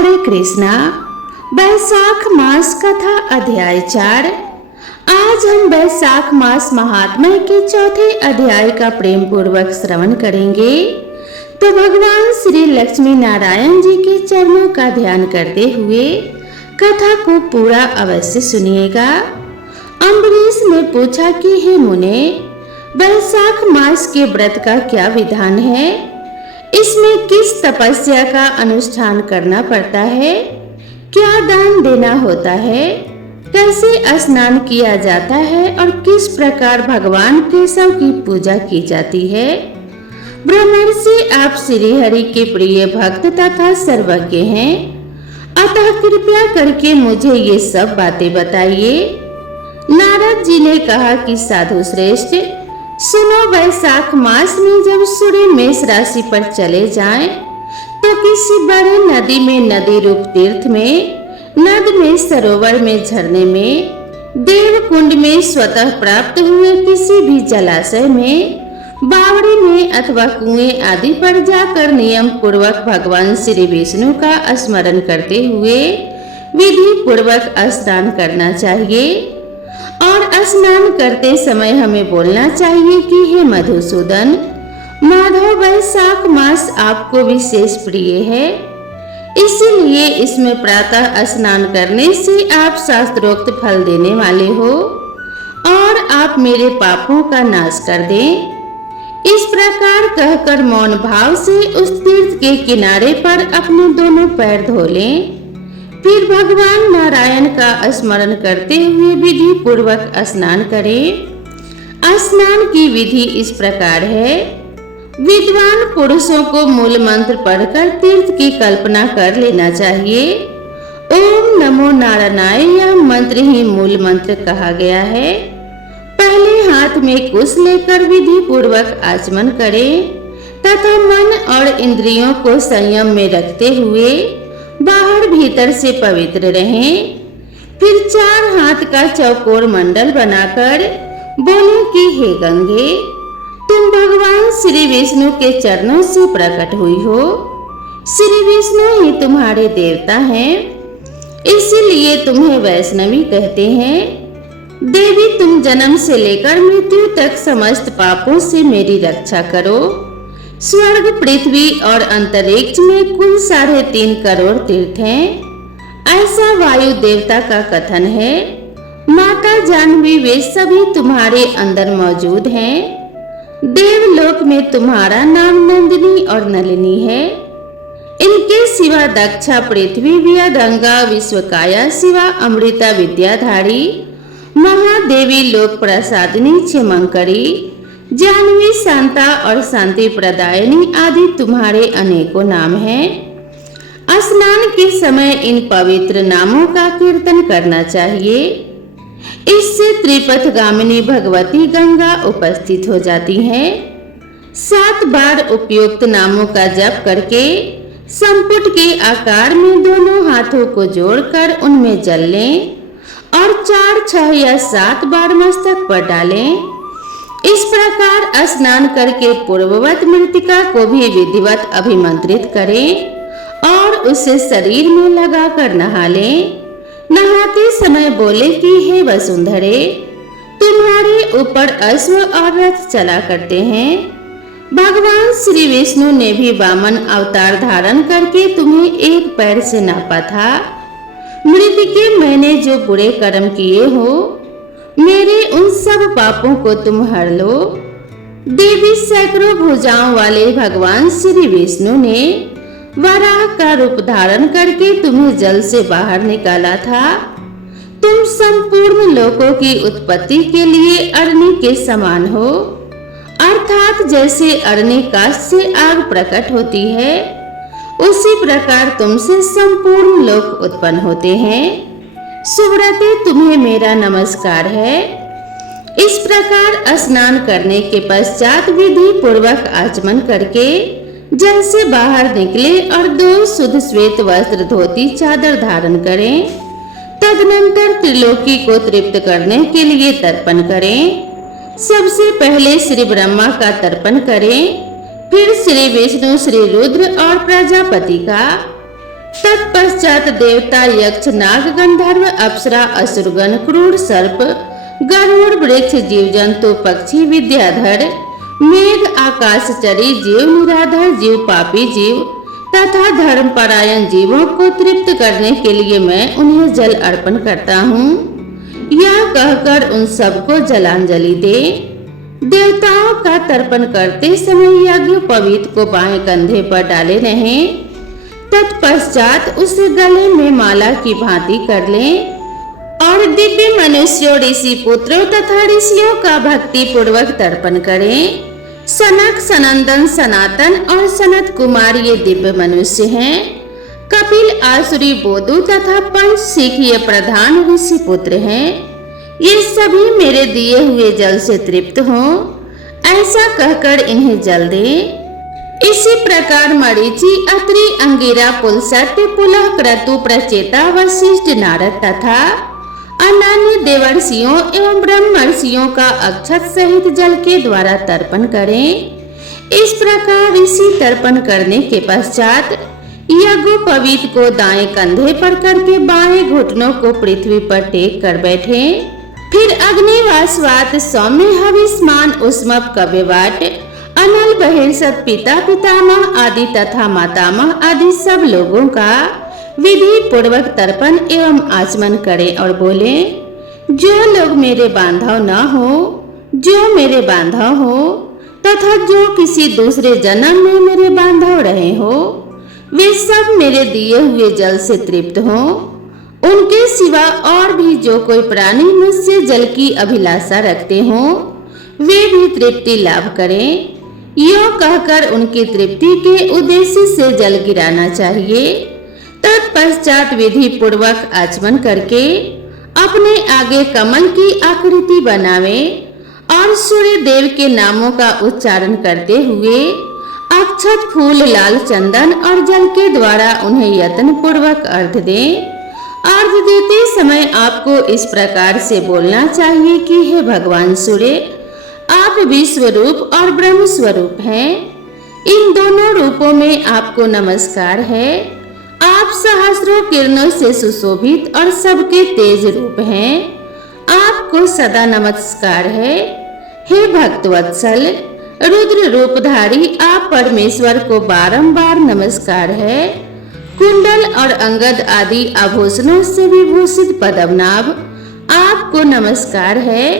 हरे कृष्णा। वैशाख मास कथा अध्याय 4। आज हम वैशाख मास महात्म्य के चौथे अध्याय का प्रेम पूर्वक श्रवण करेंगे। तो भगवान श्री लक्ष्मी नारायण जी के चरणों का ध्यान करते हुए कथा को पूरा अवश्य सुनिएगा। अम्बरीश ने पूछा कि हे मुने, वैशाख मास के व्रत का क्या विधान है? इसमें किस तपस्या का अनुष्ठान करना पड़ता है? क्या दान देना होता है? कैसे स्नान किया जाता है और किस प्रकार भगवान केशव की पूजा की जाती है? ब्रह्मर्षि आप श्री हरि के प्रिय भक्त तथा सर्वज्ञ हैं, अतः कृपया करके मुझे ये सब बातें बताइए। नारद जी ने कहा कि साधु श्रेष्ठ, सुनो, वैशाख मास में जब सूर्य मेष राशि पर चले जाएं, तो किसी बड़े नदी में, नदी रूप तीर्थ में, नद में, सरोवर में, झरने में, देव कुंड में, स्वतः प्राप्त हुए किसी भी जलाशय में, बावड़ी में अथवा कुएं आदि पर जाकर नियम पूर्वक भगवान श्री विष्णु का स्मरण करते हुए विधि पूर्वक स्नान करना चाहिए। और स्नान करते समय हमें बोलना चाहिए कि हे मधुसूदन, माधव, वैशाख मास आपको विशेष प्रिय है, इसीलिए इसमें प्रातः स्नान करने से आप शास्त्रोक्त फल देने वाले हो और आप मेरे पापों का नाश कर दें। इस प्रकार कहकर मौन भाव से उस तीर्थ के किनारे पर अपने दोनों पैर धो लें। फिर भगवान नारायण का स्मरण करते हुए विधि पूर्वक स्नान करें। स्नान की विधि इस प्रकार है। विद्वान पुरुषों को मूल मंत्र पढ़कर तीर्थ की कल्पना कर लेना चाहिए। ओम नमो नारायणाय यह मंत्र ही मूल मंत्र कहा गया है। पहले हाथ में कुश लेकर विधि पूर्वक आचमन करें तथा मन और इंद्रियों को संयम में रखते हुए बाहर भीतर से पवित्र रहें। फिर 4 हाथ का चौकोर मंडल बनाकर बोले कि हे गंगे, तुम भगवान श्री विष्णु के चरणों से प्रकट हुई हो। श्री विष्णु ही तुम्हारे देवता हैं, इसीलिए तुम्हें वैष्णवी कहते हैं। देवी, तुम जन्म से लेकर मृत्यु तक समस्त पापों से मेरी रक्षा करो। स्वर्ग, पृथ्वी और अंतरिक्ष में कुल 3.5 करोड़ तीर्थ हैं, ऐसा वायु देवता का कथन है। माता जाह्नवी वे सभी तुम्हारे अंदर मौजूद हैं। देवलोक में तुम्हारा नाम नंदिनी और नलिनी है। इनके सिवा दक्षा, पृथ्वी, वियदंगा, विश्वकाया, शिवा, अमृता, विद्याधारी, महादेवी, लोक प्रसादिनी, क्षमंकरी, जाह्नवी, शांता और शांति प्रदायिनी आदि तुम्हारे अनेकों नाम हैं। स्नान के समय इन पवित्र नामों का कीर्तन करना चाहिए। इससे त्रिपथगामिनी भगवती गंगा उपस्थित हो जाती हैं। 7 बार उपयुक्त नामों का जप करके संपुट के आकार में दोनों हाथों को जोड़कर उनमें जल लें और 4, 6 या 7 बार मस्तक पर डालें। इस प्रकार स्नान करके पूर्ववत मृतिका को भी विधिवत अभिमंत्रित करें और उसे शरीर में लगाकर नहा लें। नहाते समय बोले कि हे वसुंधरे, तुम्हारे ऊपर अश्व और रथ चला करते हैं। भगवान श्री विष्णु ने भी वामन अवतार धारण करके तुम्हें एक पैर से नापा था। मृतिके, मैंने जो बुरे कर्म किए हो, मेरे उन सब पापों को तुम हर लो। देवी, सैकड़ों भुजाओं वाले भगवान श्री विष्णु ने वराह का रूप धारण करके तुम्हें जल से बाहर निकाला था। तुम संपूर्ण लोकों की उत्पत्ति के लिए अग्नि के समान हो, अर्थात जैसे अग्निकाश से आग प्रकट होती है, उसी प्रकार तुमसे संपूर्ण लोक उत्पन्न होते हैं। सुव्रते, तुम्हें मेरा नमस्कार है। इस प्रकार स्नान करने के पश्चात विधि पूर्वक आचमन करके जल से बाहर निकले और 2 शुद्ध श्वेत वस्त्र, धोती, चादर धारण करें। तदनंतर त्रिलोकी को तृप्त करने के लिए तर्पण करें। सबसे पहले श्री ब्रह्मा का तर्पण करें, फिर श्री विष्णु, श्री रुद्र और प्रजापति का, तत्पश्चात तत्पश्चात देवता, यक्ष, नाग, गंधर्व, अप्सरा, असुरगण, क्रूर सर्प, गरुड़, वृक्ष, जीव जंतु, पक्षी, विद्याधर, मेघ, आकाशचरी जीव, निराधर जीव, पापी जीव तथा धर्मपरायण जीवों को तृप्त करने के लिए मैं उन्हें जल अर्पण करता हूँ। यह कहकर उन सबको जलांजलि दे। देवताओं का तर्पण करते समय यज्ञोपवीत को बाएं कंधे पर डाले रहें। तत्पश्चात उसे गले में माला की भांति कर लें और दिव्य मनुष्यों, ऋषि पुत्रों तथा ऋषियों का भक्ति पूर्वक तर्पण करें। सनक, सनंदन, सनातन और सनत कुमार ये दिव्य मनुष्य हैं। कपिल, आसुरी, बोधु तथा पंच सिख ये प्रधान ऋषि पुत्र हैं। ये सभी मेरे दिए हुए जल से तृप्त हों, ऐसा कहकर इन्हें जल दें। इसी प्रकार मरीचि, अत्रि, अंगिरा, पुलस्त्य, पुलह, क्रतु, प्रचेता, वशिष्ठ, नारद तथा अन्य देवर्षियों एवं ब्रह्मर्षियों का अक्षत सहित जल के द्वारा तर्पण करें। इस प्रकार ऋषि तर्पण करने के पश्चात यज्ञोपवीत को दाएं कंधे पर करके बाएं घुटनों को पृथ्वी पर टेक कर बैठे। फिर अग्निवासवात, सौम्य, हविष्मान, उष्मप, कव्यवाट, अनल, बहिर्सत, पिता, पितामह आदि तथा मातामह आदि सब लोगों का विधि पूर्वक तर्पण एवं आचमन करें और बोले, जो लोग मेरे बांधव न हो, जो मेरे बांधव हो तथा जो किसी दूसरे जन्म में मेरे बांधव रहे हो, वे सब मेरे दिए हुए जल से तृप्त हो। उनके सिवा और भी जो कोई प्राणी मुझसे जल की अभिलाषा रखते हो, वे भी तृप्ति लाभ करें। यो कहकर उनकी तृप्ति के उद्देश्य से जल गिराना चाहिए। तत्पश्चात विधि पूर्वक आचमन करके अपने आगे कमल की आकृति बनावे और सूर्य देव के नामों का उच्चारण करते हुए अक्षत, फूल, लाल चंदन और जल के द्वारा उन्हें यत्न पूर्वक अर्घ दें। अर्घ देते समय आपको इस प्रकार से बोलना चाहिए कि हे भगवान सूर्य, आप विश्व रूप और ब्रह्म स्वरूप हैं। इन दोनों रूपों में आपको नमस्कार है। आप सहस्रों किरणों से सुशोभित और सबके तेज रूप हैं। आपको सदा नमस्कार है। हे भक्तवत्सल, रुद्र रूपधारी आप परमेश्वर को बारंबार नमस्कार है। कुंडल और अंगद आदि आभूषणों से विभूषित पद्मनाभ आपको नमस्कार है।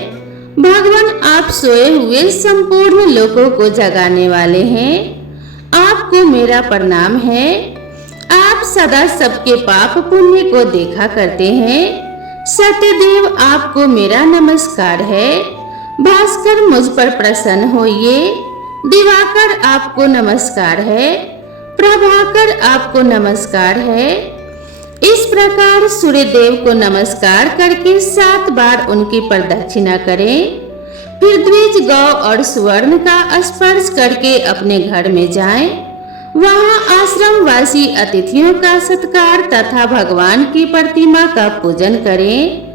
भगवान, आप सोए हुए संपूर्ण लोकों को जगाने वाले हैं। आपको मेरा प्रणाम है। आप सदा सबके पाप पुण्य को देखा करते हैं। सत्यदेव, आपको मेरा नमस्कार है। भास्कर, मुझ पर प्रसन्न होइए। दिवाकर, आपको नमस्कार है। प्रभाकर, आपको नमस्कार है। इस प्रकार सूर्य देव को नमस्कार करके 7 बार उनकी प्रदक्षिणा करें। फिर द्विज, गौ और सुवर्ण का स्पर्श करके अपने घर में जाएं। वहां आश्रम वासी अतिथियों का सत्कार तथा भगवान की प्रतिमा का पूजन करें।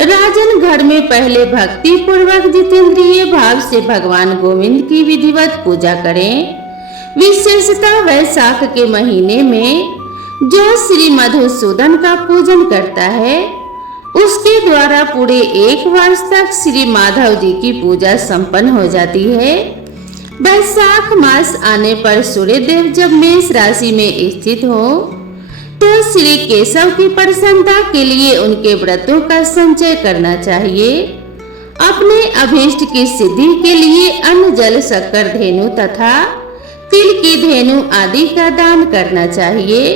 राजन, घर में पहले भक्ति पूर्वक जितेंद्रिय भाव से भगवान गोविंद की विधिवत पूजा करें। विशेषतः वैशाख के महीने में जो श्री मधुसूदन का पूजन करता है, उसके द्वारा पूरे 1 वर्ष तक श्री माधव जी की पूजा संपन्न हो जाती है। वैशाख मास आने पर सूर्य देव जब मेष राशि में स्थित हो, तो श्री केशव की प्रसन्नता के लिए उनके व्रतों का संचय करना चाहिए। अपने अभीष्ट की सिद्धि के लिए अन्न, जल, शक्कर, धेनु तथा तिल की धेनु आदि का दान करना चाहिए।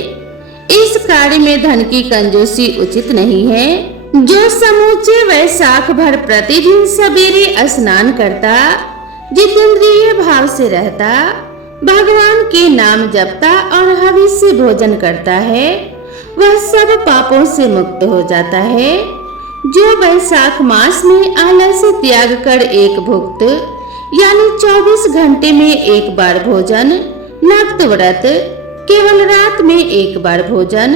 इस कार्य में धन की कंजूसी उचित नहीं है। जो समूचे वैशाख भर प्रतिदिन सवेरे स्नान करता, जितेंद्रिय भाव से रहता, भगवान के नाम जपता और हविष्य भोजन करता है, वह सब पापों से मुक्त हो जाता है। जो वैशाख मास में आलस्य त्याग कर एक भुक्त यानी 24 घंटे में 1 बार भोजन, नक्त व्रत केवल रात में 1 बार भोजन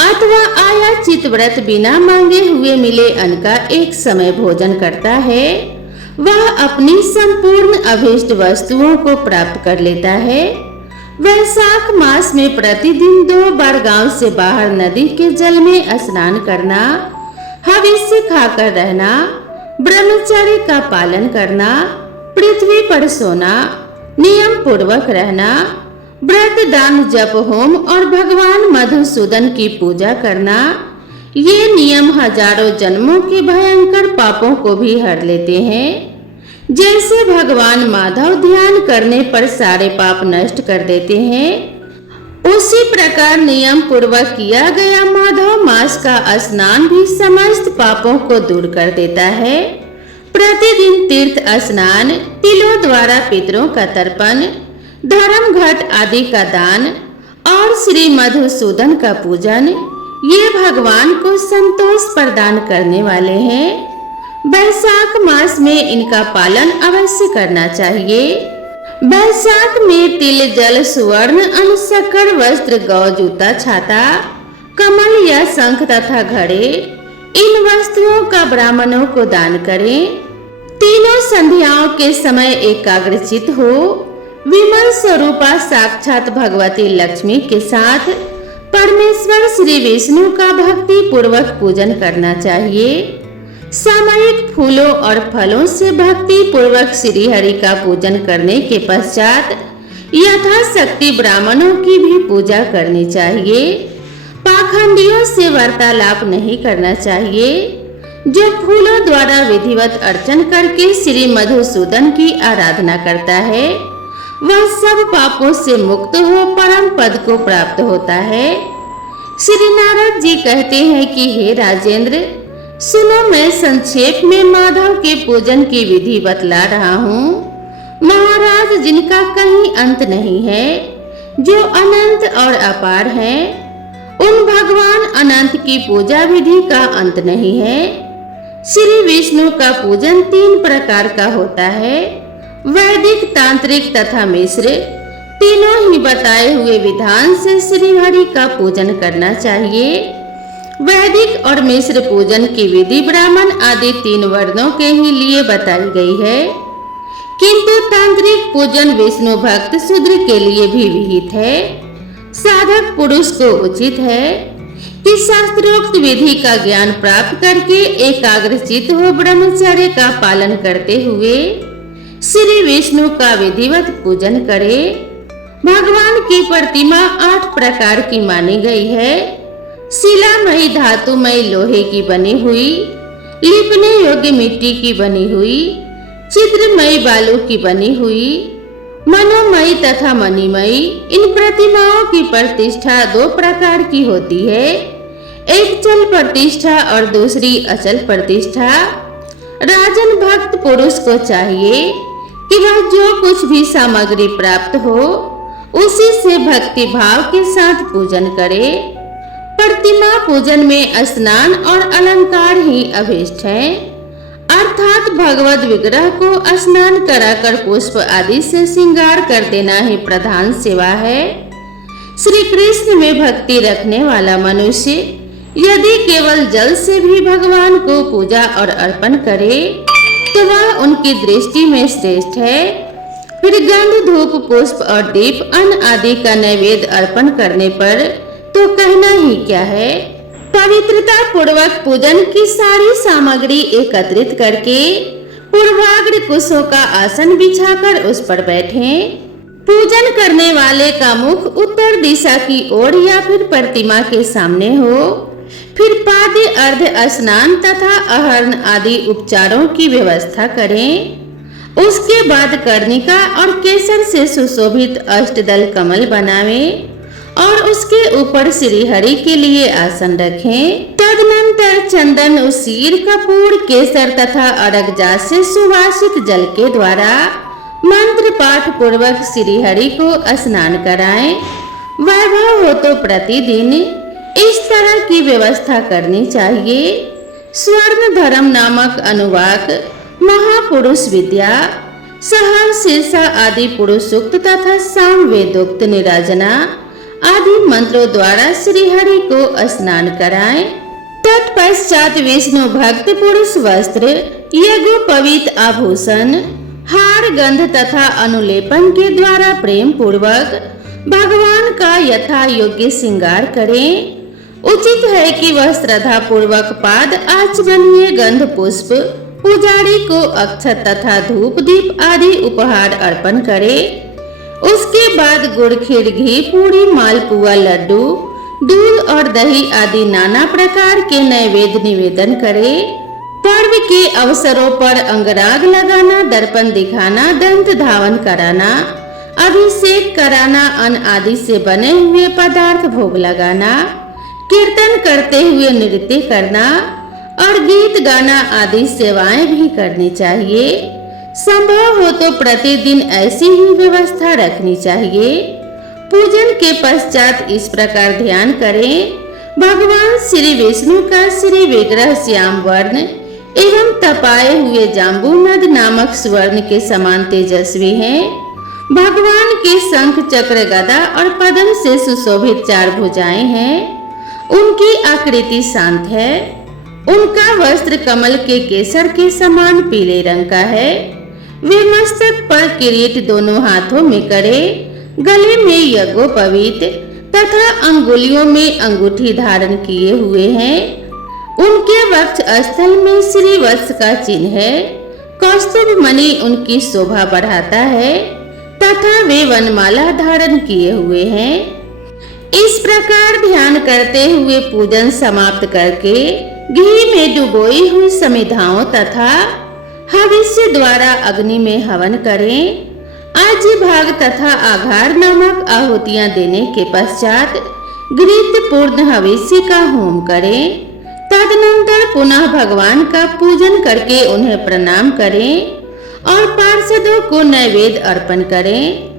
अथवा आयाचित व्रत बिना मांगे हुए मिले अन्न का 1 समय भोजन करता है, वह अपनी संपूर्ण अभीष्ट वस्तुओं को प्राप्त कर लेता है। वैशाख मास में प्रतिदिन 2 बार गांव से बाहर नदी के जल में स्नान करना, हविष्य खाकर रहना, ब्रह्मचर्य का पालन करना, पृथ्वी पर सोना, नियम पूर्वक रहना, व्रत दान जप होम और भगवान मधुसूदन की पूजा करना, ये नियम हजारों जन्मों के भयंकर पापों को भी हर लेते हैं। जैसे भगवान माधव ध्यान करने पर सारे पाप नष्ट कर देते हैं, उसी प्रकार नियम पूर्वक किया गया माधव मास का स्नान भी समस्त पापों को दूर कर देता है। प्रतिदिन तीर्थ स्नान, तिलों द्वारा पितरों का तर्पण, धर्म घट आदि का दान और श्री मधुसूदन का पूजन, ये भगवान को संतोष प्रदान करने वाले हैं। वैशाख मास में इनका पालन अवश्य करना चाहिए। वैशाख में तिल, जल, सुवर्ण, अन्न, शक्कर, वस्त्र, गौ, जूता, छाता, कमल या शंख तथा घड़े, इन वस्तुओं का ब्राह्मणों को दान करें। तीनों संध्याओं के समय एकाग्रचित हो विमल स्वरूपा साक्षात भगवती लक्ष्मी के साथ परमेश्वर श्री विष्णु का भक्ति पूर्वक पूजन करना चाहिए। सामयिक फूलों और फलों से भक्ति पूर्वक श्री हरि का पूजन करने के पश्चात यथाशक्ति ब्राह्मणों की भी पूजा करनी चाहिए। पाखंडियों से वार्तालाप नहीं करना चाहिए। जो फूलों द्वारा विधिवत अर्चन करके श्री मधुसूदन की आराधना करता है, वह सब पापों से मुक्त हो परम पद को प्राप्त होता है। श्री नारद जी कहते हैं कि हे राजेंद्र, सुनो, मैं संक्षेप में माधव के पूजन की विधि बतला रहा हूँ। महाराज, जिनका कहीं अंत नहीं है, जो अनंत और अपार हैं, उन भगवान अनंत की पूजा विधि का अंत नहीं है। श्री विष्णु का पूजन 3 प्रकार का होता है, वैदिक, तांत्रिक तथा मिश्र। तीनों ही बताए हुए विधान से श्री हरि का पूजन करना चाहिए। वैदिक और मिश्र पूजन की विधि ब्राह्मण आदि 3 वर्णों के ही लिए बताई गई है, किंतु तांत्रिक पूजन विष्णु भक्त शूद्र के लिए भी विहित है। साधक पुरुष को उचित है कि शास्त्रोक्त विधि का ज्ञान प्राप्त करके एकाग्रचित हो ब्रह्मचर्य का पालन करते हुए श्री विष्णु का विधिवत पूजन करे। भगवान की प्रतिमा 8 प्रकार की मानी गई है। शिलामयी, धातुमयी, लोहे की बनी हुई, लिपने योग्य मिट्टी की बनी हुई, चित्रमयी, बालू की बनी हुई, मनोमयी तथा मणिमयी। इन प्रतिमाओं की प्रतिष्ठा 2 प्रकार की होती है, एक चल प्रतिष्ठा और दूसरी अचल प्रतिष्ठा। राजन भक्त पुरुष को चाहिए कि वह जो कुछ भी सामग्री प्राप्त हो उसी से भक्ति भाव के साथ पूजन करे। प्रतिमा पूजन में स्नान और अलंकार ही अभीष्ट है, अर्थात भगवत विग्रह को स्नान कराकर पुष्प आदि से श्रृंगार कर देना ही प्रधान सेवा है। श्री कृष्ण में भक्ति रखने वाला मनुष्य यदि केवल जल से भी भगवान को पूजा और अर्पण करे तो वह उनकी दृष्टि में श्रेष्ठ है। फिर गंध, धूप, पुष्प और दीप, अन्न आदि का नैवेद्य अर्पण करने पर तो कहना ही क्या है। पवित्रता पूर्वक पूजन की सारी सामग्री एकत्रित करके पूर्वाग्र कुशों का आसन बिछाकर उस पर बैठें। पूजन करने वाले का मुख उत्तर दिशा की ओर या फिर प्रतिमा के सामने हो। फिर पाद्य, अर्ध स्नान तथा आहरण आदि उपचारों की व्यवस्था करें। उसके बाद कर्णिका और केसर से सुशोभित अष्टदल कमल बनावें और उसके ऊपर श्री हरि के लिए आसन रखें। तदनंतर चंदन, उसीर, कपूर, केसर तथा अरगजा से सुवासित जल के द्वारा मंत्र पाठ पूर्वक श्री हरि को स्नान कराएं। वैभव हो तो प्रतिदिन इस तरह की व्यवस्था करनी चाहिए। स्वर्ण धर्म नामक अनुवाक, महापुरुष विद्या, सहर, शीर्षा आदि पुरुष सूक्त तथा साम वेदोक्त निराजना आदि मंत्रों द्वारा श्री हरि को स्नान कराएं। तत्पश्चात विष्णु भक्त पुरुष वस्त्र, यज्ञोपवीत आभूषण, हार, गंध तथा अनुलेपन के द्वारा प्रेम पूर्वक भगवान का यथा योग्य श्रृंगार करें। उचित है कि वह श्रद्धा पूर्वक पाद आचमनीय गंध पुष्प, पुजारी को अक्षत तथा धूप दीप आदि उपहार अर्पण करे। उसके बाद गुड़ खीर घी पूरी मालपुआ लड्डू दूध और दही आदि नाना प्रकार के नैवेद्य निवेदन करे। पर्व के अवसरों पर अंगराग लगाना, दर्पण दिखाना, दंत धावन कराना, अभिषेक कराना, अन्न आदि से बने हुए पदार्थ भोग लगाना, कीर्तन करते हुए नृत्य करना और गीत गाना आदि सेवाएं भी करनी चाहिए। संभव हो तो प्रतिदिन ऐसी ही व्यवस्था रखनी चाहिए। पूजन के पश्चात इस प्रकार ध्यान करें। भगवान श्री विष्णु का श्री विग्रह श्याम वर्ण एवं तपाए हुए जाम्बूनद नामक स्वर्ण के समान तेजस्वी हैं। भगवान के शंख चक्र गदा और पद्म से सुशोभित 4 भुजाएं हैं। उनकी आकृति शांत है। उनका वस्त्र कमल के केसर के समान पीले रंग का है। वे मस्तक पर किरीट दोनों हाथों में करे, गले में यज्ञोपवीत तथा अंगुलियों में अंगूठी धारण किए हुए हैं। उनके वक्ष स्थल में श्रीवत्स का चिन्ह है। कौस्तुभ मणि उनकी शोभा बढ़ाता है तथा वे वनमाला धारण किए हुए हैं। इस प्रकार ध्यान करते हुए पूजन समाप्त करके घी में डुबोई हुई समिधाओं तथा हविष्य द्वारा अग्नि में हवन करें। आजी भाग तथा आघार नामक आहुतियां देने के पश्चात घृत पूर्ण हविष्य का होम करें। तदनंतर पुनः भगवान का पूजन करके उन्हें प्रणाम करें और पार्षदों को नैवेद्य अर्पण करें।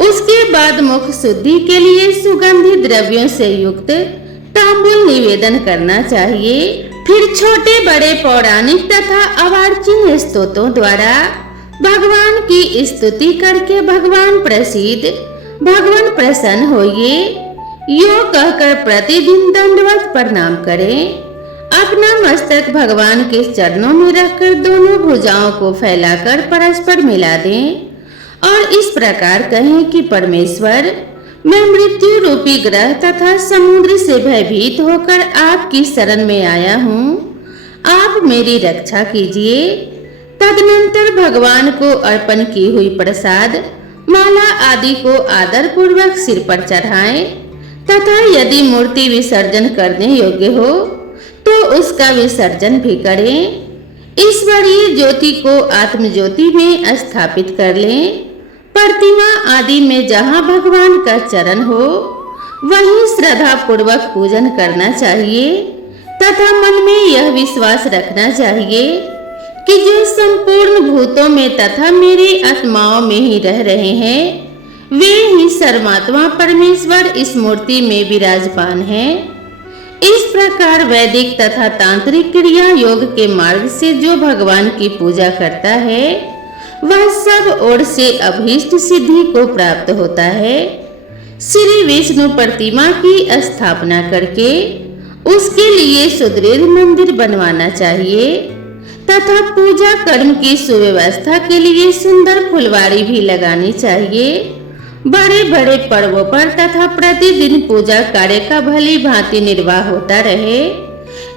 उसके बाद मुख शुद्धि के लिए सुगंधित द्रव्यों से युक्त तांबूल निवेदन करना चाहिए। फिर छोटे बड़े पौराणिक तथा अवार्चनीय स्तोत्रों द्वारा भगवान की स्तुति करके भगवान प्रसिद्ध, भगवान प्रसन्न होइए यो कहकर प्रतिदिन दंडवत प्रणाम करें। अपना मस्तक भगवान के चरणों में रखकर दोनों भुजाओं को फैलाकर परस्पर मिला दें और इस प्रकार कहें कि परमेश्वर, मैं मृत्यु रूपी ग्रह तथा समुद्र से भयभीत होकर आपकी शरण में आया हूँ। आप मेरी रक्षा कीजिए। तदनंतर भगवान को अर्पण की हुई प्रसाद माला आदि को आदर पूर्वक सिर पर चढ़ाएं तथा यदि मूर्ति विसर्जन करने योग्य हो तो उसका विसर्जन भी करें। ईश्वरीय ज्योति को आत्म ज्योति में स्थापित कर लें। प्रतिमा आदि में जहाँ भगवान का चरण हो वहीं श्रद्धा पूर्वक पूजन करना चाहिए तथा मन में यह विश्वास रखना चाहिए कि जो संपूर्ण भूतों में तथा मेरी आत्माओं में ही रह रहे हैं वे ही सर्वात्मा परमेश्वर इस मूर्ति में विराजमान हैं। इस प्रकार वैदिक तथा तांत्रिक क्रिया योग के मार्ग से जो भगवान की पूजा करता है वह सब ओर से अभीष्ट सिद्धि को प्राप्त होता है। श्री विष्णु प्रतिमा की स्थापना करके उसके लिए सुदृढ़ मंदिर बनवाना चाहिए तथा पूजा कर्म की सुव्यवस्था के लिए सुंदर फुलवारी भी लगानी चाहिए। बड़े बड़े पर्वों पर तथा प्रतिदिन पूजा कार्य का भली भांति निर्वाह होता रहे,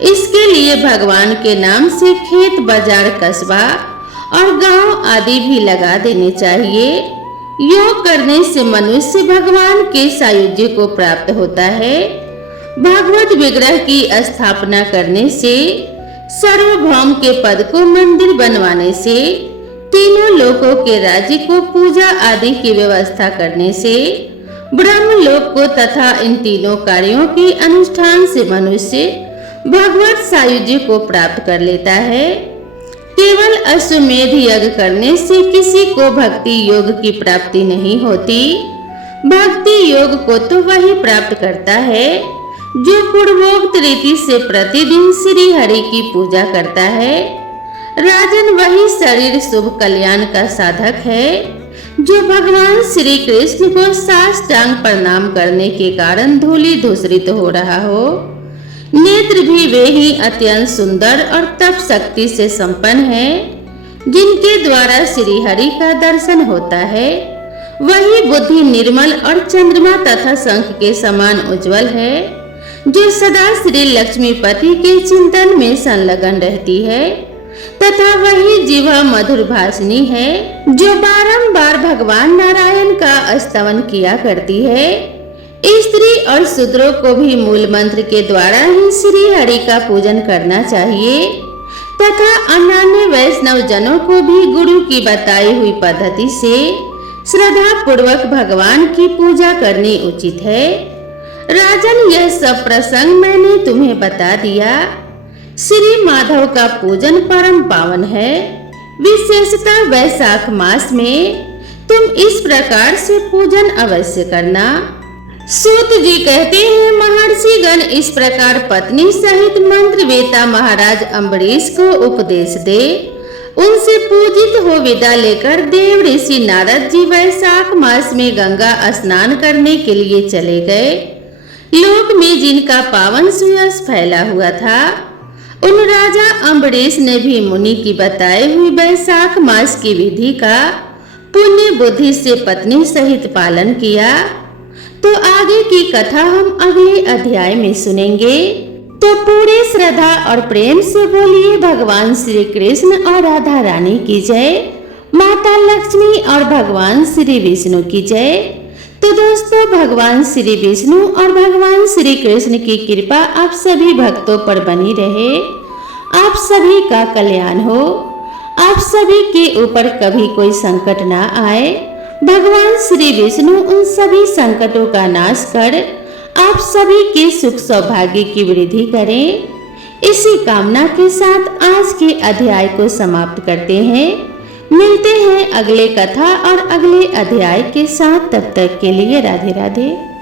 इसके लिए भगवान के नाम से खेत, बाजार, कस्बा और गांव आदि भी लगा देने चाहिए। योग करने से मनुष्य भगवान के सायुज्य को प्राप्त होता है। भागवत विग्रह की स्थापना करने से, सार्वभौम के पद को मंदिर बनवाने से, तीनों लोकों के राज्य को पूजा आदि की व्यवस्था करने से, ब्रह्म लोक को तथा इन तीनों कार्यों के अनुष्ठान से मनुष्य भगवत सायुज्य को प्राप्त कर लेता है। केवल अश्वमेध यज्ञ करने से किसी को भक्ति योग की प्राप्ति नहीं होती। भक्ति योग को तो वही प्राप्त करता है जो पूर्वोक्त रीति से प्रतिदिन श्री हरि की पूजा करता है। राजन वही शरीर शुभ कल्याण का साधक है जो भगवान श्री कृष्ण को साष्टांग प्रणाम करने के कारण धूलि धूसरित हो रहा हो। नेत्र भी वे ही अत्यंत सुंदर और तप शक्ति से संपन्न है जिनके द्वारा श्री हरि का दर्शन होता है। वही बुद्धि निर्मल और चंद्रमा तथा शंख के समान उज्जवल है, जो सदा श्री लक्ष्मीपति के चिंतन में संलग्न रहती है, तथा वही जीवा मधुर भाषिणी है, जो बारंबार भगवान नारायण का स्तवन किया करती है। स्त्री और शूद्रों को भी मूल मंत्र के द्वारा ही श्री हरि का पूजन करना चाहिए, तथा अन्य वैष्णव जनों को भी गुरु की बताई हुई पद्धति से श्रद्धा पूर्वक भगवान की पूजा करनी उचित है। राजन, यह सब प्रसंग मैंने तुम्हें बता दिया। श्री माधव का पूजन परम पावन है। विशेषतः वैशाख मास में तुम इस प्रकार से पूजन अवश्य करना। सूत जी कहते हैं, महर्षि गण इस प्रकार पत्नी सहित मंत्र वेता महाराज अम्बरीश को उपदेश दे उनसे पूजित हो विदा लेकर देव ऋषि नारद जी वैशाख मास में गंगा स्नान करने के लिए चले गए। लोक में जिनका पावन सुयश फैला हुआ था, उन राजा अम्बरीश ने भी मुनि की बताई हुई वैशाख मास की विधि का पुण्य बुद्धि से पत्नी सहित पालन किया। तो आगे की कथा हम अगले अध्याय में सुनेंगे। तो पूरे श्रद्धा और प्रेम से बोलिए भगवान श्री कृष्ण और राधा रानी की जय, माता लक्ष्मी और भगवान श्री विष्णु की जय। तो दोस्तों, भगवान श्री विष्णु और भगवान श्री कृष्ण की कृपा आप सभी भक्तों पर बनी रहे। आप सभी का कल्याण हो, आप सभी के ऊपर कभी कोई संकट ना आए। भगवान श्री विष्णु उन सभी संकटों का नाश कर आप सभी के सुख सौभाग्य की वृद्धि करें। इसी कामना के साथ आज के अध्याय को समाप्त करते हैं। मिलते हैं अगले कथा और अगले अध्याय के साथ। तब तक के लिए राधे राधे।